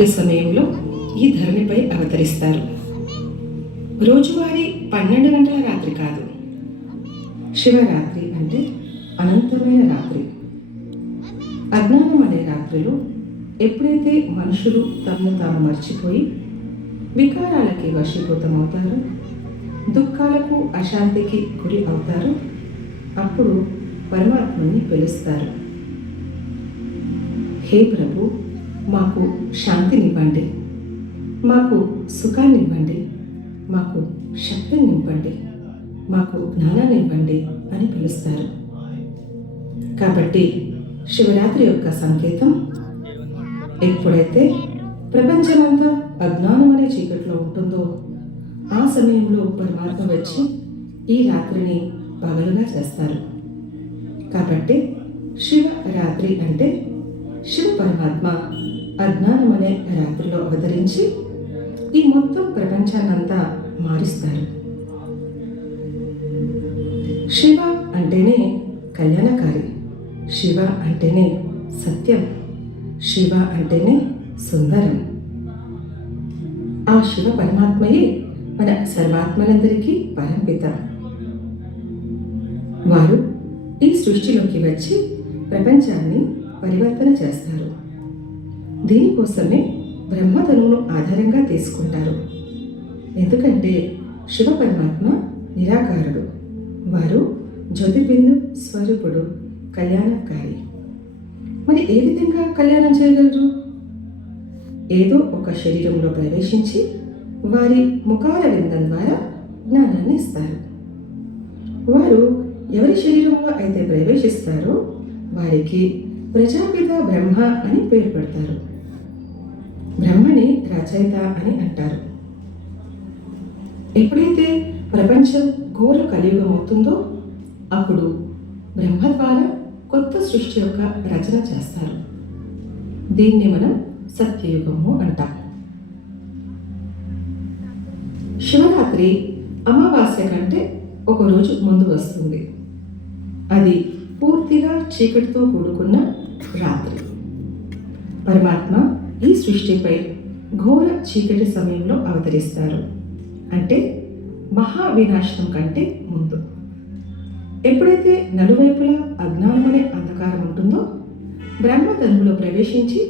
రాత్రి సమయంలో ఈ ధరణిపై అవతరిస్తారు. రోజువారీ 12 గంటల రాత్రి కాదు, శివరాత్రి అంటే అనంతమైన రాత్రి. అజ్ఞానం అనే రాత్రిలో ఎప్పుడైతే మనుషులు తమను తాము మర్చిపోయి వికారాలకి వశీభూతమవుతారో, దుఃఖాలకు అశాంతికి గురి అవుతారో, అప్పుడు పరమాత్మని పిలుస్తారు. హే ప్రభు, మాకు శాంతినివ్వండి, మాకు సుఖాన్నివ్వండి, మాకు శక్తిని నింపండి, మాకు జ్ఞానాన్ని ఇవ్వండి అని పిలుస్తారు. కాబట్టి శివరాత్రి యొక్క సంకేతం, ఎప్పుడైతే ప్రపంచమంతా అజ్ఞానం అనే చీకట్లో ఉంటుందో ఆ సమయంలో పరమాత్మ వచ్చి ఈ రాత్రిని పగలుగా చేస్తారు. కాబట్టి శివరాత్రి అంటే శివ పరమాత్మ అజ్ఞానం అనే రాత్రిలో అవతరించి ఈ మొత్తం ప్రపంచాన్నంతా మారుస్తారు. శివ అంటేనే కళ్యాణకారి, శివ అంటేనే సత్యం, శివ అంటేనే సుందరం. ఆ శివ పరమాత్మయే మన సర్వాత్మలందరికీ పరంపిత. వారు ఈ సృష్టిలోకి వచ్చి ప్రపంచాన్ని పరివర్తన చేస్తారు. దీనికోసమే బ్రహ్మతనువును ఆధారంగా తీసుకుంటారు. ఎందుకంటే శివ పరమాత్మ నిరాకారుడు, వారు జ్యోతిబిందు స్వరూపుడు, కళ్యాణకారి. మరి ఏ విధంగా కళ్యాణం చేయగలరు? ఏదో ఒక శరీరంలో ప్రవేశించి వారి ముఖాల విందం ద్వారా జ్ఞానాన్ని ఇస్తారు. వారు ఎవరి శరీరంలో అయితే ప్రవేశిస్తారో వారికి ప్రజాపిత బ్రహ్మ అని పేరు పెడతారు. బ్రహ్మని రచయిత అని అంటారు. ఎప్పుడైతే ప్రపంచం ఘోర కలియుగం అవుతుందో అప్పుడు బ్రహ్మ ద్వారా కొత్త సృష్టి యొక్క రచన చేస్తారు. దీన్ని మనం సత్యయుగము అంటాం. శివరాత్రి అమావాస్య కంటే ఒక రోజు ముందు వస్తుంది. అది పూర్తిగా చీకటితో కూడుకున్న రాత్రి. పరమాత్మ ఈ సృష్టిపై ఘోర చీకటి సమయంలో అవతరిస్తారు. అంటే మహావినాశనం కంటే ముందు. ఎప్పుడైతే నలువైపులా అజ్ఞానం అనే అంధకారం ఉంటుందో బ్రహ్మతనువులో ప్రవేశించి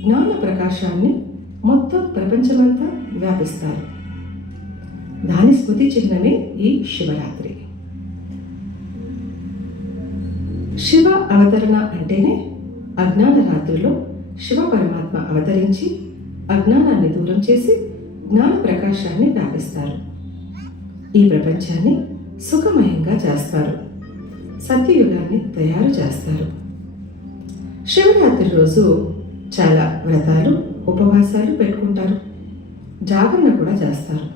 జ్ఞాన ప్రకాశాన్ని మొత్తం ప్రపంచమంతా వ్యాపిస్తారు. దాని స్మృతి చిహ్నమే ఈ శివరాత్రి. శివ అవతరణ అంటేనే అజ్ఞాన రాత్రిలో శివ పరమాత్మ అవతరించి అజ్ఞానాన్ని దూరం చేసి జ్ఞాన ప్రకాశాన్ని వ్యాపిస్తారు. ఈ ప్రపంచాన్ని సుఖమయంగా చేస్తారు. సత్యయుగాన్ని తయారు చేస్తారు. శివరాత్రి రోజు చాలా వ్రతాలు, ఉపవాసాలు పెట్టుకుంటారు. జాగరణ కూడా చేస్తారు.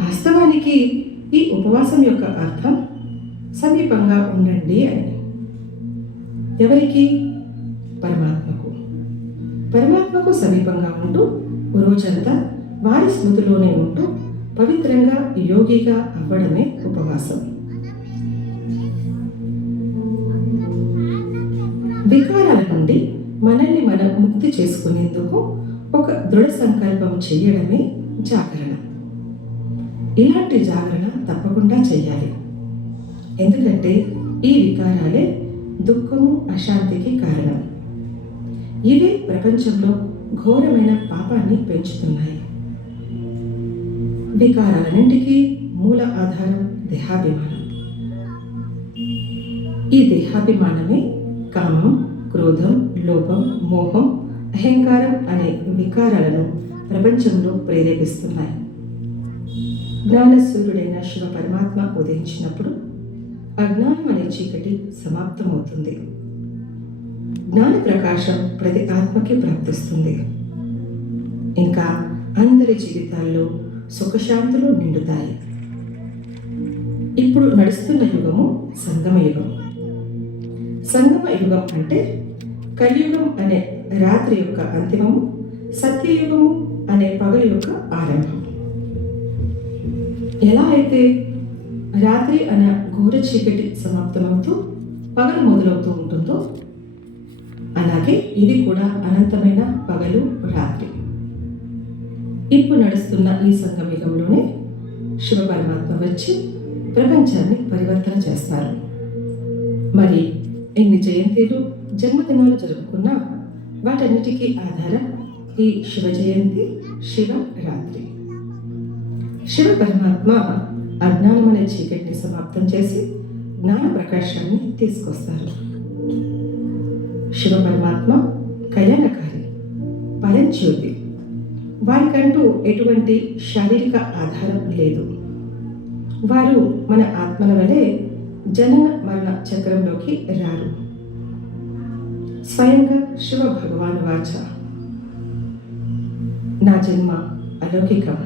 వాస్తవానికి ఈ ఉపవాసం యొక్క అర్థం సమీపంగా ఉండండి అని. ఎవరికి? పరమాత్మకు. పరమాత్మకు సమీపంగా ఉంటూ రోజంతా వారి స్మృతిలోనే ఉంటూ పవిత్రంగా యోగిగా అవ్వడమే ఉపవాసం. వికారాల నుండి మనల్ని మనం ముక్తి చేసుకునేందుకు ఒక దృఢ సంకల్పం చేయడమే జాగరణ. ఇలాంటి జాగరణ తప్పకుండా చెయ్యాలి. ఎందుకంటే ఈ వికారాలే దుఃఖము, అశాంతికి కారణం. ఇవే ప్రపంచంలో ఘోరమైన పాపాన్ని పెంచుతున్నాయి. వికారాలన్నింటికీ మూల ఆధారం దేహాభిమానం. ఈ దేహాభిమానమే కామం, క్రోధం, లోభం, మోహం, అహంకారం అనే వికారాలను ప్రపంచంలో ప్రేరేపిస్తున్నాయి. జ్ఞానసూర్యుడైన శివ పరమాత్మ ఉదయించినప్పుడు అజ్ఞానం అనే చీకటి సమాప్తమవుతుంది. జ్ఞాన ప్రకాశం ప్రతి ఆత్మకి ప్రాప్తిస్తుంది. ఇంకా అందరి జీవితాల్లో సుఖశాంతులు నిండుతాయి. ఇప్పుడు నడుస్తున్న యుగము సంగమ యుగం. సంగమ యుగం అంటే కలియుగం అనే రాత్రి యొక్క అంతిమము, సత్యయుగము అనే పగలు యొక్క ఆరంభం. ఎలా అయితే రాత్రి అనే ఘోర చీకటి సమాప్తమవుతూ పగలు మొదలవుతూ ఉంటుందో అలాగే ఇది కూడా అనంతమైన పగలు, రాత్రి. ఇప్పుడు నడుస్తున్న ఈ సంగమయుగంలోనే శివ పరమాత్మ వచ్చి ప్రపంచాన్ని పరివర్తన చేస్తారు. మరి ఎన్ని జయంతిలు జన్మదినాలు జరుపుకున్నా వాటన్నిటికీ ఆధారం ఈ శివ జయంతి, శివరాత్రి. శివ పరమాత్మ అజ్ఞానం అనే చీకటిని సమాప్తం చేసి జ్ఞాన ప్రకాశాన్ని తీసుకొస్తారు. శివ పరమాత్మ కళ్యాణకారి, పరంజ్యోతి. వారికంటూ ఎటువంటి శారీరక ఆధారం లేదు. వారు మన ఆత్మల వలె జనన మరణ చక్రంలోకి రారు. స్వయంగా శివ భగవాన్ వాచ, నా జన్మ అలౌకికం,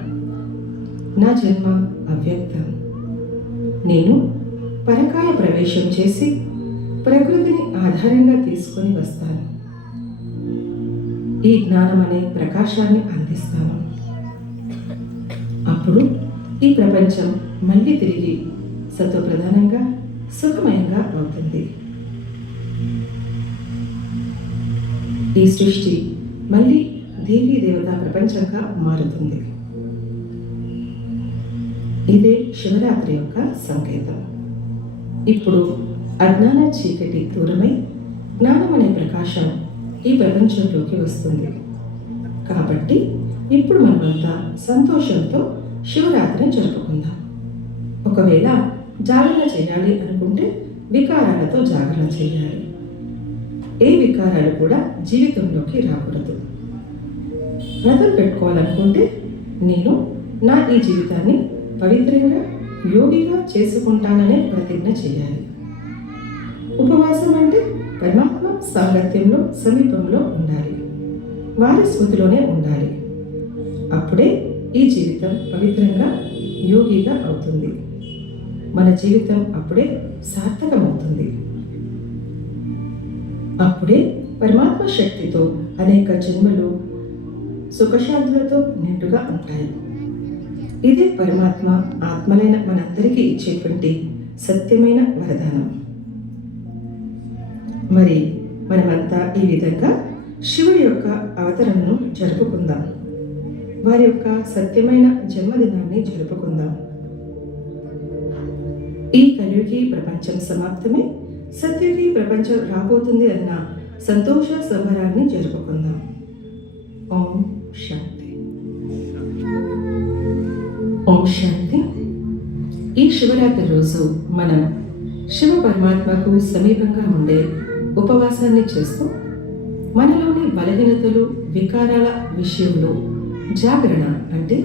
నా జన్మ అవ్యక్తం. నేను పరకాయ ప్రవేశం చేసి ప్రకృతిని ఆధారంగా తీసుకొని వస్తాను. ఈ జ్ఞానం అనే ప్రకాశాన్ని అందిస్తాను. అప్పుడు ఈ ప్రపంచం మళ్ళీ తిరిగి సత్వప్రధానంగా, సుఖమయంగా అవుతుంది. ఈ సృష్టి మళ్ళీ దేవీ దేవతా ప్రపంచంగా మారుతుంది. ఇదే శివరాత్రి యొక్క సంకేతం. ఇప్పుడు అజ్ఞాన చీకటి దూరమై జ్ఞానం అనే ప్రకాశం ఈ ప్రపంచంలోకి వస్తుంది. కాబట్టి ఇప్పుడు మనమంతా సంతోషంతో శివరాత్రిని జరుపుకుందాం. ఒకవేళ జాగరణ చేయాలి అనుకుంటే వికారాలతో జాగరణ చేయాలి. ఏ వికారాలు కూడా జీవితంలోకి రాకూడదు. వ్రతం పెట్టుకోవాలనుకుంటే నేను నా ఈ జీవితాన్ని పవిత్రంగా, యోగిగా చేసుకుంటాననే ప్రతిజ్ఞ చేయాలి. ఉపవాసం అంటే పరమాత్మ సాంగత్యంలో, సమీపంలో ఉండాలి. వారి స్మృతిలోనే ఉండాలి. అప్పుడే ఈ జీవితం పవిత్రంగా, యోగిగా అవుతుంది. మన జీవితం అప్పుడే సార్థకమవుతుంది. అప్పుడే పరమాత్మ శక్తితో అనేక జన్మలు సుఖశాంతులతో నిండుగా ఉంటాయి. ఇదే పరమాత్మ ఆత్మలైన మనందరికీ ఇచ్చేటువంటి సత్యమైన వరదానం. మరి మనమంతా ఈ విధంగా శివుడి యొక్క అవతరణను జరుపుకుందాం. వారి యొక్క సత్యమైన జన్మదినాన్ని జరుపుకుందాం. ఈ కలియుగి ప్రపంచం సమాప్తమే, సత్యుగి ప్రపంచం రాబోతుంది అన్న సంతోష సంబరాన్ని జరుపుకుందాం. ఓం శాంతి. ఓం శాంతి. ఈ శివరాత్రి రోజు మనం శివ పరమాత్మకు సమీపంగా ఉండే ఉపవాసాన్ని చేస్తూ మనలోని బలహీనతలు, వికారాల విషయంలో జాగరణ అంటే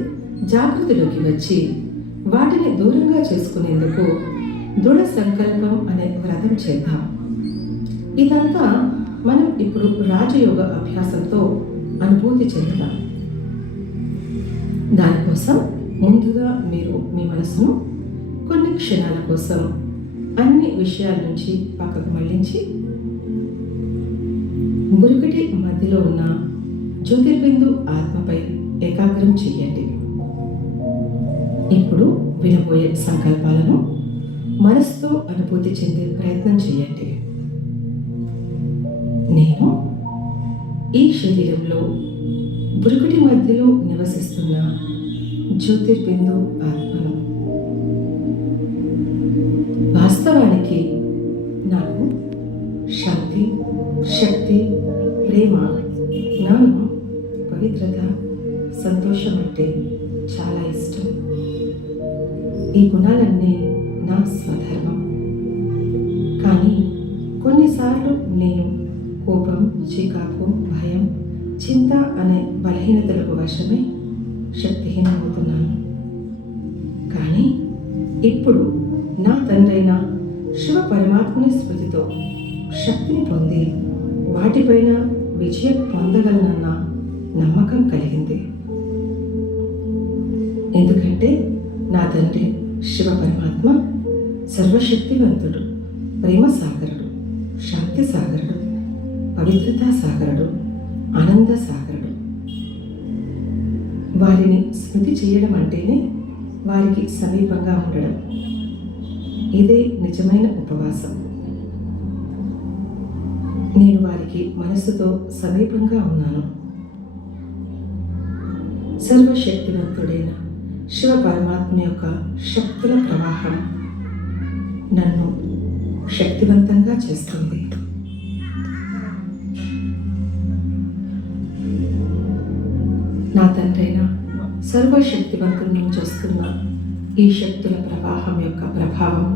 జాగృతిలోకి వచ్చి వాటిని దూరంగా చేసుకునేందుకు దృఢ సంకల్పం అనే వ్రతం చేద్దాం. ఇదంతా మనం ఇప్పుడు రాజయోగ అభ్యాసంతో అనుభూతి చెందుతాం. దానికోసం ముందుగా మీరు మీ మనసును కొన్ని క్షణాల కోసం అన్ని విషయాల నుంచి పక్కకు మళ్లించి మురుగటి మధ్యలో ఉన్న జ్యోతిర్బిందు ఆత్మపై ఏకాగ్రం చెయ్యండి. ఇప్పుడు వినబోయే సంకల్పాలను మనసుతో అనుభూతి చెందే ప్రయత్నం చేయండి. నేను ఈ శరీరంలో బురుకుటి మధ్యలో నివసిస్తున్న జ్యోతిర్బిందు ఆత్మను. వాస్తవానికి నాకు శాంతి, శక్తి, ప్రేమ, జ్ఞానం, పవిత్రత, సంతోషం అంటే చాలా ఇష్టం. ఈ గుణాలన్నీ నా స్వధర్మం. కానీ కొన్నిసార్లు నేను కోపం, చికాకు, భయం, చింత అనే బలహీనతలకు వశమై శక్తిహీనమవుతున్నాను. కానీ ఇప్పుడు నా తండ్రైన శివ పరమాత్మని స్మృతితో శక్తిని పొంది వాటిపైన విజయం పొందగలనన్న నమ్మకం కలిగింది. ఎందుకంటే నా తండ్రి శివ పరమాత్మ సర్వశక్తివంతుడు, ప్రేమ సాగరుడు, శాంతి సాగరుడు, పవిత్రతా సాగరుడు, ఆనంద సాగరుడు. వారిని స్మృతి చేయడం అంటేనే వారికి సమీపంగా ఉండడం. ఇదే నిజమైన ఉపవాసం. నేను వారికి మనస్సుతో సమీపంగా ఉన్నాను. సర్వశక్తివంతుడైన శివ పరమాత్మ యొక్క శక్తుల ప్రవాహం నన్ను శక్తివంతంగా చేస్తుంది. నా తండ్రైన సర్వశక్తివంతుడి నుంచి వస్తున్న ఈ శక్తుల ప్రవాహం యొక్క ప్రభావం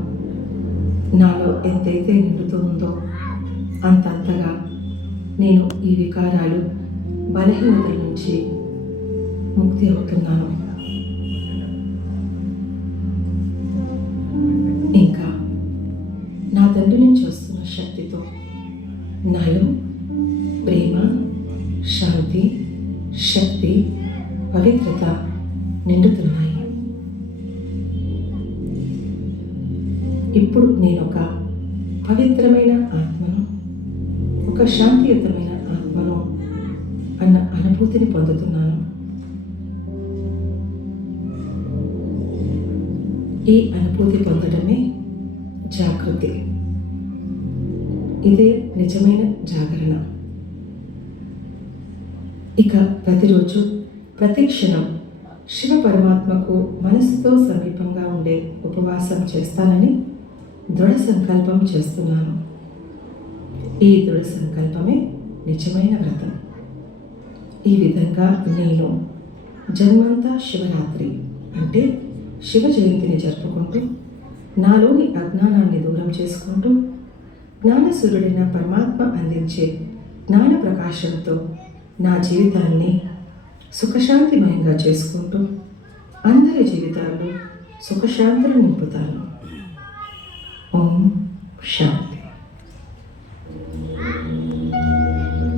నాలో ఎంతైతే నిండుతూ ఉందో అంతంతగా నేను ఈ వికారాలు బలహీనతల నుంచి ముక్తి అవుతున్నాను. ఇంకా నా తండ్రి నుంచి వస్తున్న శక్తితో నాలో ప్రేమ, శాంతి, శక్తి, పవిత్రత నిండుతున్నాయి. ఇప్పుడు నేను ఒక పవిత్రమైన ఆత్మను, ఒక శాంతియుతమైన ఆత్మను అన్న అనుభూతిని పొందుతున్నాను. ఈ అనుభూతి పొందడమే జాగృతి. ఇదే నిజమైన జాగరణ. ఇక ప్రతిరోజు ప్రతి క్షణం శివ పరమాత్మకు మనసుతో సమీపంగా ఉండే ఉపవాసం చేస్తానని దృఢ సంకల్పం చేస్తున్నాను. ఈ దృఢ సంకల్పమే నిజమైన వ్రతం. ఈ విధంగా నేను జన్మంతా శివరాత్రి అంటే శివ జయంతిని జరుపుకుంటూ నాలోని అజ్ఞానాన్ని దూరం చేసుకుంటూ జ్ఞానసూర్యుడైన పరమాత్మ అందించే జ్ఞాన ప్రకాశంతో నా జీవితాన్ని సుఖశాంతిమయంగా చేసుకుంటూ అందరి జీవితాల్లో సుఖశాంతులు నింపుతాను. ఓం శాంతి.